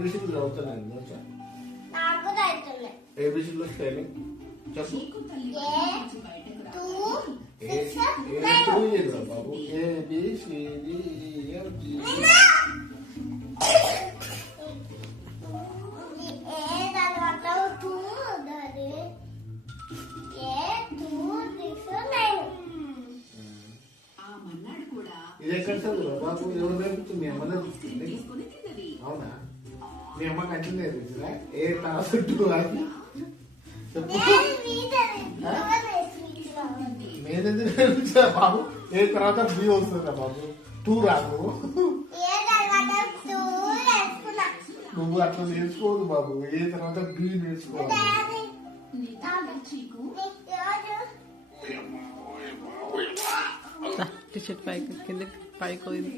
A B C D చదువుతున్నాను తెలుసా? ఏబిసిడిలో spelling చెప్పు. బాబు ఏబిసిడి ఇది ఎక్కడ చదువు బాబు? ఎవరు నేర్పుతుంది? మీ అమ్మ నేర్పుతుంది? అవునా? మీ అమ్మ కంటి నేర్పించరా? ఏ తాసు అని చెప్పు. నేనెందుకు నేర్పించా బాబు? ఏ తర్వాత బి వస్తుందా బాబు? టూ రాదు. నువ్వు అట్లా నేర్చుకోదు బాబు. ఏ తర్వాత బి నేర్చుకోవాలి. టీ షర్ట్ పైకి కింద పైకి పోయింది.